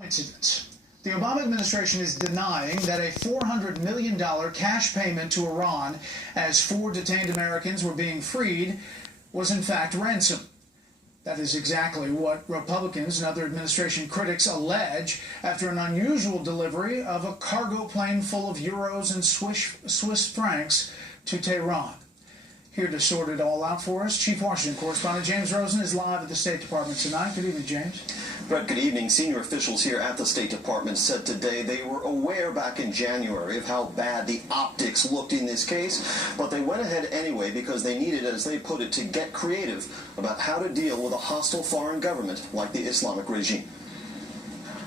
Coincidence. The Obama administration is denying that a $400 million cash payment to Iran as 4 detained Americans were being freed was in fact ransom. That is exactly what Republicans and other administration critics allege after an unusual delivery of a cargo plane full of euros and Swiss francs to Tehran. Here to sort it all out for us, Chief Washington Correspondent James Rosen is live at the State Department tonight. Good evening, James. Brett, good evening. Senior officials here at the State Department said today they were aware back in January of how bad the optics looked in this case, but they went ahead anyway because they needed, as they put it, to get creative about how to deal with a hostile foreign government like the Islamic regime.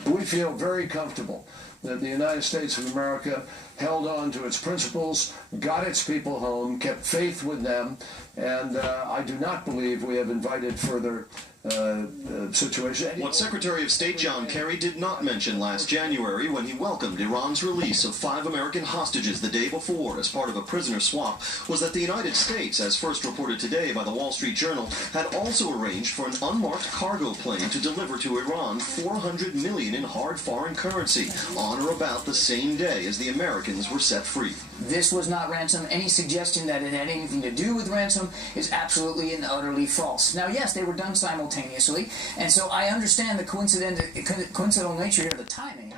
We feel very comfortable that the United States of America held on to its principles, got its people home, kept faith with them, and I do not believe we have invited further situation. What Secretary of State John Kerry did not mention last January when he welcomed Iran's release of 5 American hostages the day before as part of a prisoner swap was that the United States, as first reported today by the Wall Street Journal, had also arranged for an unmarked cargo plane to deliver to Iran $400 million in hard foreign currency on or about the same day as the Americans were set free. This was not ransom. Any suggestion that it had anything to do with ransom is absolutely and utterly false. Now, yes, they were done simultaneously, and so I understand the coincidental nature of the timing.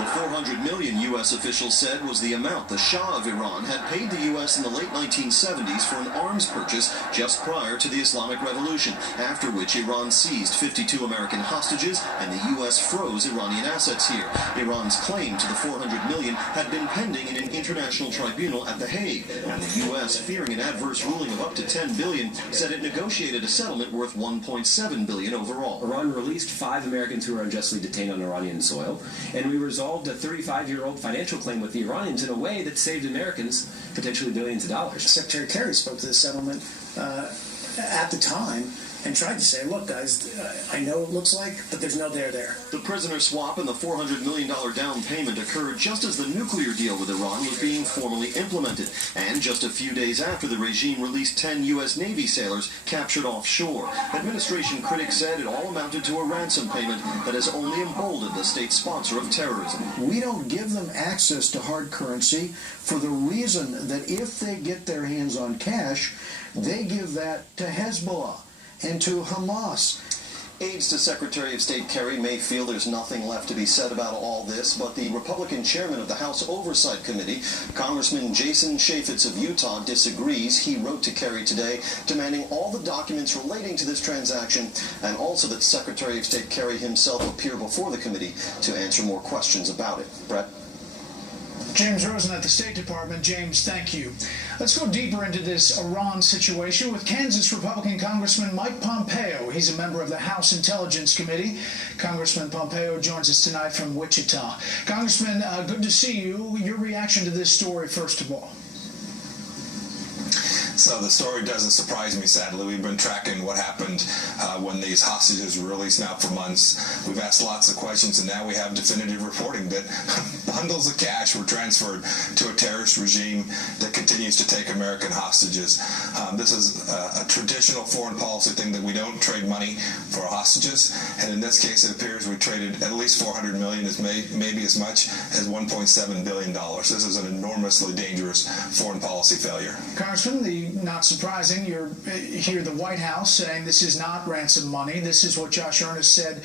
The $400 million U.S. officials said was the amount the Shah of Iran had paid the U.S. in the late 1970s for an arms purchase just prior to the Islamic Revolution, after which Iran seized 52 American hostages and the U.S. froze Iranian assets here. Iran's claim to the $400 million had been pending in an international tribunal at The Hague, and the U.S., fearing an adverse ruling of up to $10 billion, said it negotiated a settlement worth $1.7 billion overall. Iran released 5 Americans who were unjustly detained on Iranian soil, and we resolved a 35-year-old financial claim with the Iranians in a way that saved Americans potentially billions of dollars. Secretary Kerry spoke to the settlement at the time and tried to say, look, guys, I know it looks like, but there's no there there. The prisoner swap and the $400 million down payment occurred just as the nuclear deal with Iran was being formally implemented, and just a few days after the regime released 10 U.S. Navy sailors captured offshore. Administration critics said it all amounted to a ransom payment that has only emboldened the state sponsor of terrorism. We don't give them access to hard currency for the reason that if they get their hands on cash, they give that to Hezbollah and to Hamas. Aides to Secretary of State Kerry may feel there's nothing left to be said about all this, but the Republican chairman of the House Oversight Committee, Congressman Jason Chaffetz of Utah, disagrees. He wrote to Kerry today demanding all the documents relating to this transaction and also that Secretary of State Kerry himself appear before the committee to answer more questions about it. Brett? James Rosen at the State Department. James, thank you. Let's go deeper into this Iran situation with Kansas Republican Congressman Mike Pompeo. He's a member of the House Intelligence Committee. Congressman Pompeo joins us tonight from Wichita. Congressman, good to see you. Your reaction to this story, first of all. So the story doesn't surprise me, sadly. We've been tracking what happened when these hostages were released now for months. We've asked lots of questions, and now we have definitive reporting that bundles of cash were transferred to a terrorist regime that continues to take American hostages. This is a traditional foreign policy thing that we don't trade money for hostages, and in this case it appears we traded at least $400 million, maybe as much as $1.7 billion. This is an enormously dangerous foreign policy failure. Congressman, not surprising, you're here at the White House saying this is not ransom money. This is what Josh Earnest said